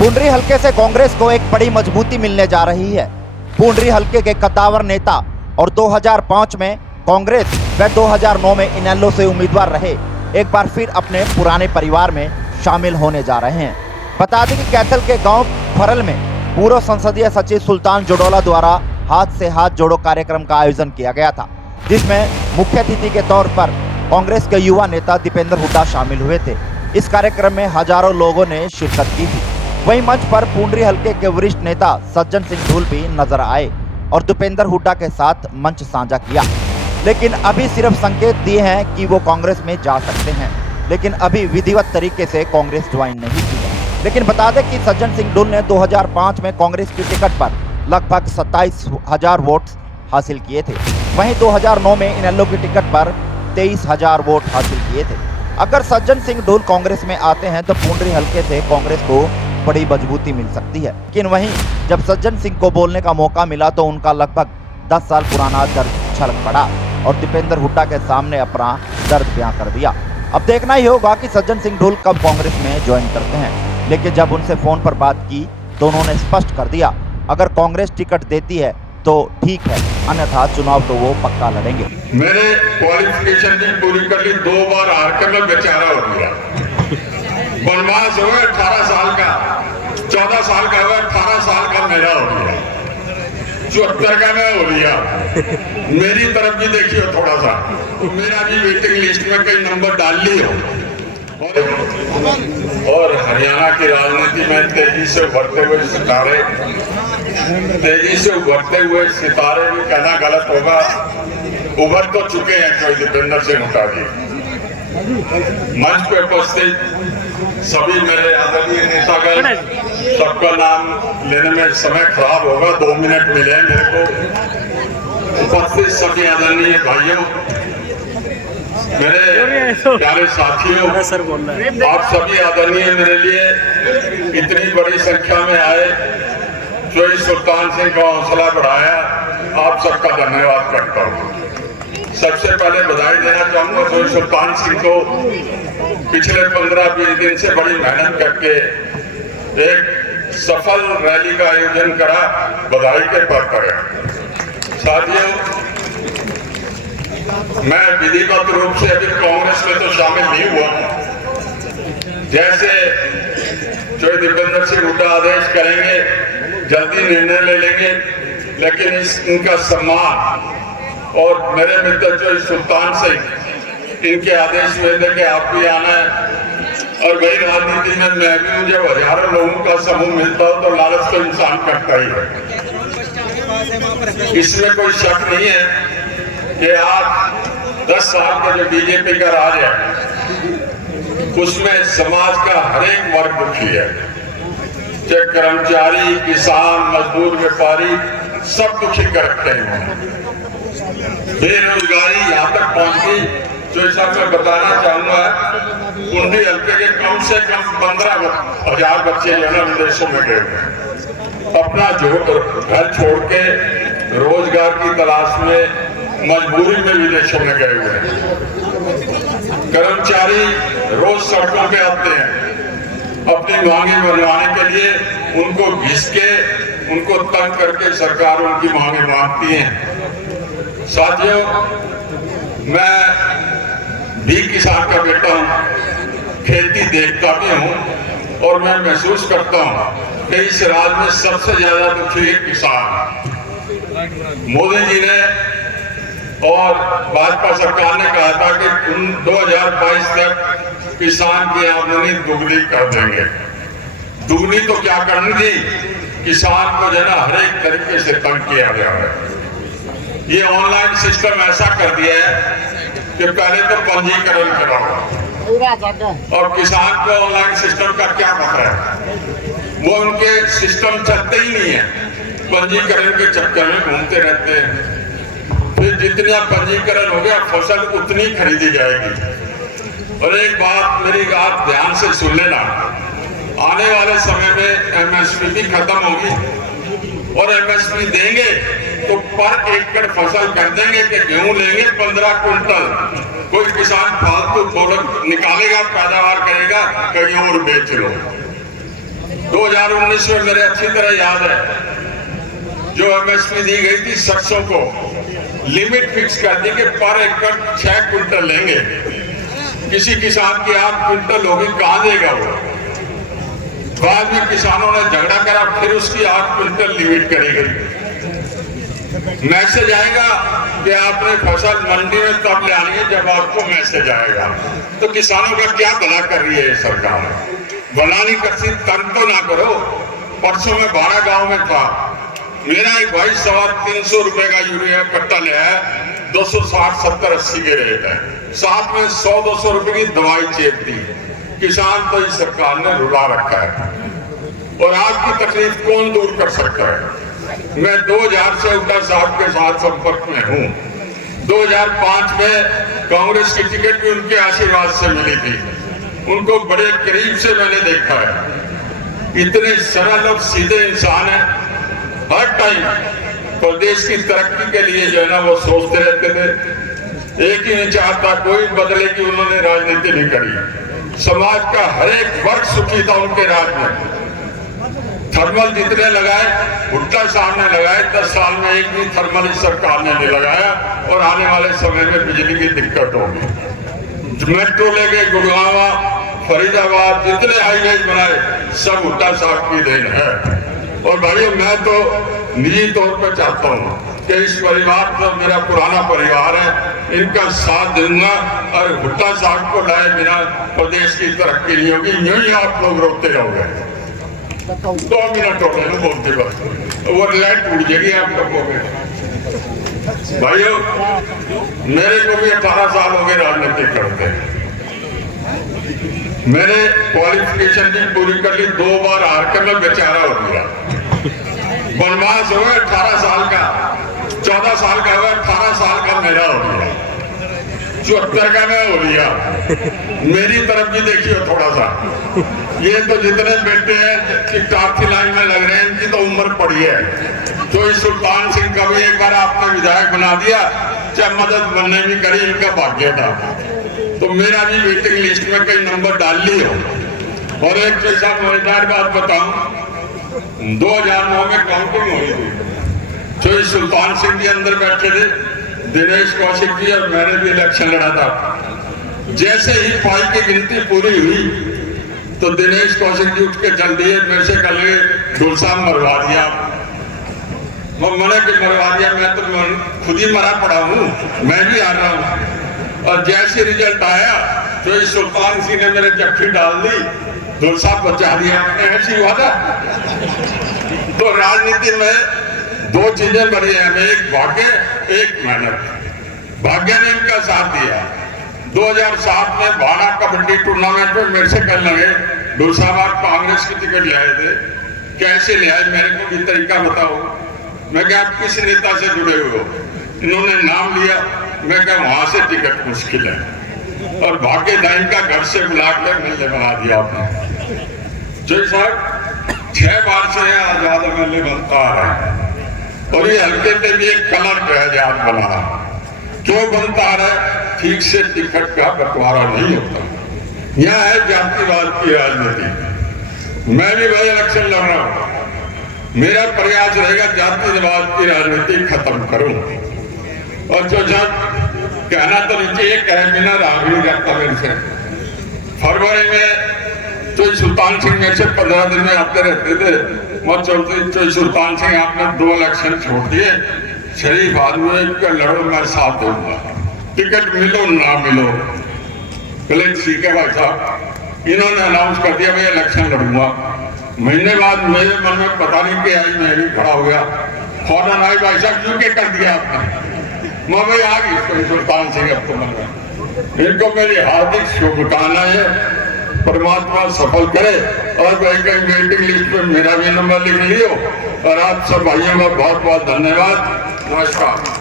पुंडरी हलके से कांग्रेस को एक बड़ी मजबूती मिलने जा रही है। पुंडरी हलके के कद्दावर नेता और 2005 में कांग्रेस व 2009 में इनेलो से उम्मीदवार रहे एक बार फिर अपने पुराने परिवार में शामिल होने जा रहे हैं। बता दें कि कैथल के गांव फरल में पूर्व संसदीय सचिव सुल्तान जोडोला द्वारा हाथ से हाथ जोड़ो कार्यक्रम का आयोजन किया गया था, जिसमें मुख्य अतिथि के तौर पर कांग्रेस के युवा नेता दीपेंद्र हुड्डा शामिल हुए थे। इस कार्यक्रम में हजारों लोगों ने शिरकत की थी। वहीं मंच पर पुंडरी हलके के वरिष्ठ नेता सज्जन सिंह ढूल भी नजर आए और दीपेंद्र हुड्डा के साथ मंच साझा किया। लेकिन अभी सिर्फ संकेत दिए हैं कि वो कांग्रेस में जा सकते हैं, लेकिन अभी विधिवत तरीके से कांग्रेस ज्वाइन नहीं की है। लेकिन बता दें कि सज्जन सिंह ढूल ने 2005 में कांग्रेस की टिकट पर लगभग 27,000 वोट हासिल किए थे। वहीं 2009 में इनेलो की टिकट पर 23,000 वोट हासिल किए थे। अगर सज्जन सिंह ढूल कांग्रेस में आते हैं तो पुंडरी हलके से कांग्रेस को बड़ी मजबूती मिल सकती है। लेकिन वहीं जब सज्जन सिंह को बोलने का मौका मिला तो उनका लगभग 10 साल पुराना दर्द छलक पड़ा और दीपेंद्र हुड्डा के सामने अपना दर्द बयां कर दिया। अब देखना ही होगा कि सज्जन सिंह ढूल कब कांग्रेस में ज्वाइन करते हैं। लेकिन जब उनसे फोन पर बात की तो उन्होंने स्पष्ट कर दिया, अगर कांग्रेस टिकट देती है तो ठीक है, अन्यथा चुनाव तो वो पक्का लड़ेंगे। मैंने क्वालिफिकेशन भी पूरी कर ली, 2 बार हार कर मैं बेचारा हो गया। बनवास हुआ 18 साल का, 14 साल का हुआ, 18 साल का मेरा हो गया, 74 का मैं हो लिया। मेरी तरफ भी देखिए थोड़ा सा, मेरा भी वेटिंग लिस्ट में कई नंबर डाल ली हो। और हरियाणा की राजनीति में तेजी से उभरते हुए सितारे भी कहना गलत होगा, उभर तो चुके हैं कोई दीपेंद्र सिंह हुड्डा जी। मंच पे उपस्थित सभी मेरे आदरणीय नेतागण, सबका नाम लेने में समय खराब होगा, 2 मिनट मिले मेरे को। उपस्थित सभी आदरणीय भाइयों, मेरे प्यारे साथियों, आप सभी आदरणीय मेरे लिए इतनी बड़ी संख्या में आए, जो इस सुल्तान सिंह का हौसला बढ़ाया, आप सबका धन्यवाद करता हूँ। सबसे पहले बधाई देना चाहूंगा जो सुल्तान सिंह को पिछले 15-20 दिन से बड़ी मेहनत करके एक सफल रैली का आयोजन करा, बधाई के पात्र है। साथियों, मैं विधिवत रूप से अभी कांग्रेस में तो शामिल नहीं हुआ। जैसे जो दीपेंद्र सिंह हुड्डा आदेश करेंगे जल्दी निर्णय ले लेंगे, लेकिन इनका सम्मान और मेरे मित्र जो सुल्तान सिंह, इनके आदेश हुए थे कि आप भी आना है। और वही राजनीति में मैं भी हूं, जब हजारों लोगों का समूह मिलता हो तो लालच तो इंसान करता ही है। इसमें कोई शक नहीं है कि आज 10 साल का जो बीजेपी का राज है, उसमें समाज का हर एक वर्ग दुखी है। चाहे कर्मचारी, किसान, मजदूर, व्यापारी, सब दुखी कर रखते हैं। बेरोजगारी यहाँ तक पहुंच गई, जो ऐसा मैं बताना चाहूंगा, पुंडरी हलके के कम से कम 15,000 बच्चे जो है ना विदेशों में गए हुए, अपना घर छोड़ के रोजगार की तलाश में मजबूरी में विदेशों में गए हुए हैं। कर्मचारी रोज सड़कों पे आते हैं अपनी मांगे मनवाने के लिए, उनको घिस के, उनको तंग करके सरकार उनकी मांगे मांगती है। साथियों, मैं भी किसान का बेटा हूँ, खेती देखता भी हूँ और मैं महसूस करता हूँ कि इस राज्य में सबसे ज्यादा दुखी है किसान। मोदी जी ने और भाजपा सरकार ने कहा था कि 2022 तक किसान की आमदनी दुगनी कर देंगे। दुगनी तो क्या करनी थी, किसान को जो है हर एक तरीके से तंग किया गया है। ये ऑनलाइन सिस्टम ऐसा कर दिया है कि पहले तो पंजीकरण कराओ, और किसान को ऑनलाइन सिस्टम का क्या पता है, वो उनके सिस्टम चलते ही नहीं है, पंजीकरण के चक्कर में घूमते रहते हैं। फिर जितना पंजीकरण हो गया, फसल उतनी खरीदी जाएगी। और एक बात मेरी बात ध्यान से सुन लेना, आने वाले समय में एमएसपी भी खत्म होगी और एमएसपी देंगे तो पर एकड़ फसल कर देंगे कि गेहूं लेंगे 15 क्विंटल, कोई किसान फालतू बोलक निकालेगा, पैदावार करेगा, कहीं और बेच लो। 2019 में मेरे अच्छी तरह याद है, जो एमएसपी दी गई थी शख्सों को, लिमिट फिक्स कर दी कि पर एकड़ 6 क्विंटल लेंगे। किसी किसान की 8 क्विंटल होगी, कहां देगा वो? बाद में किसानों ने झगड़ा करा, फिर उसकी 8 क्विंटल लिमिट करी गई। मैसेज आएगा कि आपने फसल मंडी में तब ले आनी है जब आपको मैसेज आएगा। तो किसानों का क्या भला कर रही है सरकार? भला नहीं करती, तंग तो ना करो। परसों में 12 गांव में था, मेरा एक भाई 350 रुपए का यूरिया कट्टा ले आया, 260, 70, 80 के रेट है, साथ में 100-200 रुपए की दवाई चेप दी। किसान तो इस सरकार ने रुला रखा है, और आपकी तकलीफ कौन दूर कर सकता है? मैं 2000 से हुड्डा साहब के साथ संपर्क में हूँ। 2005 में कांग्रेस की टिकट भी उनके आशीर्वाद से मिली थी। उनको बड़े करीब से मैंने देखा है। इतने सरल और सीधे इंसान हैं। हर टाइम प्रदेश की तरक्की के लिए जो है ना वो सोचते रहते थे। एक ही नहीं चाहता कोई बदले की उन्होंने राजनीति नहीं करी। समाज का हर एक वर्ग सुखी था उनके राज में। थर्मल जितने लगाए, हुड्डा साहब ने लगाए, 10 साल में एक भी थर्मल इस सरकार ने नहीं लगाया, और आने वाले समय में बिजली की दिक्कत होगी। मेट्रो ले गए, गुड़गांव, फरीदाबाद, जितने हाईवेज बनाए सब हुड्डा साहब की देन है। और भाइयों, मैं तो निजी तौर पर चाहता हूँ कि इस परिवार तो मेरा पुराना परिवार है, इनका साथ दूंगा, और हुड्डा साहब को लाए बिना प्रदेश की तरक्की नहीं होगी। यूं ही आप लोग रोकते रहोगे। 2 मिनट हो गए बोलते वक्त, वो लाइट टूट जाएगी आप लोगों में। भाइयों, मेरे को भी 18 साल हो गए राजनीति करते। मैंने क्वालिफिकेशन भी पूरी कर ली, 2 बार हार के मैं बेचारा हो गया। वनवास हो गया 18 साल का, 14 साल का हुआ, 18 साल का मेरा हो गया, 74 का मैं हो लिया। मेरी तरफ भी देखिए थोड़ा सा। ये तो जितने बेटे हैं टिकटॉक की लाइन में लग रहे हैं, इनकी तो उम्र पड़ी है। तो इस सुल्तान सिंह का भी एक बार आपने विधायक बना दिया, चाहे मदद बनने भी करी, इनका भाग्य था। तो मेरा भी वेटिंग लिस्ट में कई नंबर डाल ली हो। और एक जैसा मजेदार बात बताऊं, 2009 में काउंटिंग हुई थी, तो इस सुल्तान सिंह जी अंदर बैठे थे, दिनेश कौशिक जी और मैंने भी इलेक्शन लड़ा था। जैसे ही पाई की गिनती पूरी हुई तो दिनेश कौशिक जी उठ के चल दिए, मेरे से कल ढोल साहब मरवा दिया। मैंने भी मरवा दिया, मैं तो खुद ही मरा पड़ा हूँ, मैं भी आ रहा हूँ। और जैसे रिजल्ट आया तो इस सुल्तान सिंह ने मेरे जफ्फी डाल दी, ढोल साहब बचा दिया। ऐसी हुआ था। तो राजनीति में 2 चीजें बड़ी हैं, एक भाग्य, एक मेहनत। भाग्य ने इनका साथ दिया। 2007 में भाड़ा कबड्डी टूर्नामेंट में मेरे से कहने लगे, ढोल साहब आप कांग्रेस की टिकट ले आए थे, कैसे ले आए, मेरे को भी तरीका बताओ। मैं क्या आप किस नेता से जुड़े हुए हो? इन्होंने नाम लिया। मैं क्या वहां से टिकट मुश्किल है। और भाग्य दाइन का घर से बुला कर मिलने बना दिया आपने। जय साहब 6 बार से आजाद एमएलए बनता आ रहा है, और ये हल्के पे भी एक कलर पे आजाद बना रहा। क्यों बनता आ रहा है? ठीक से टिकट का बंटवारा नहीं होता। यह है जातिवाद की राजनीति। मैं भी वही इलेक्शन लड़ रहा हूं। मेरा प्रयास रहेगा जातिवाद की राजनीति खत्म करूं। और जो जब कहना तो नीचे ये कहे बिना राग नहीं जाता मेरे से। फरवरी में तो सुल्तान सिंह में से 15 दिन में आते रहते थे, और चौथे सुल्तान सिंह आपने 2 इलेक्शन छोड़ दिए। शरीफ आदमी का लड़ो, मैं साथ दूंगा, टिकट मिलो ना मिलो। कलेक्ट ठीक है भाई साहब, इन्होंने अनाउंस कर दिया मैं इलेक्शन लड़ूंगा। महीने बाद मेरे मन में पता नहीं क्या आई, मैं भी खड़ा हो गया। फौरन आई, भाई साहब क्यों क्या कर दिया आपने? मैं भाई आ गई सुल्तान सिंह अब तो मन में। इनको मेरी हार्दिक शुभकामनाएं, परमात्मा सफल करे। और भाई कहीं वेटिंग लिस्ट में मेरा भी नंबर लिख लियो। और आप सब भाइयों का बहुत बहुत धन्यवाद। नमस्कार।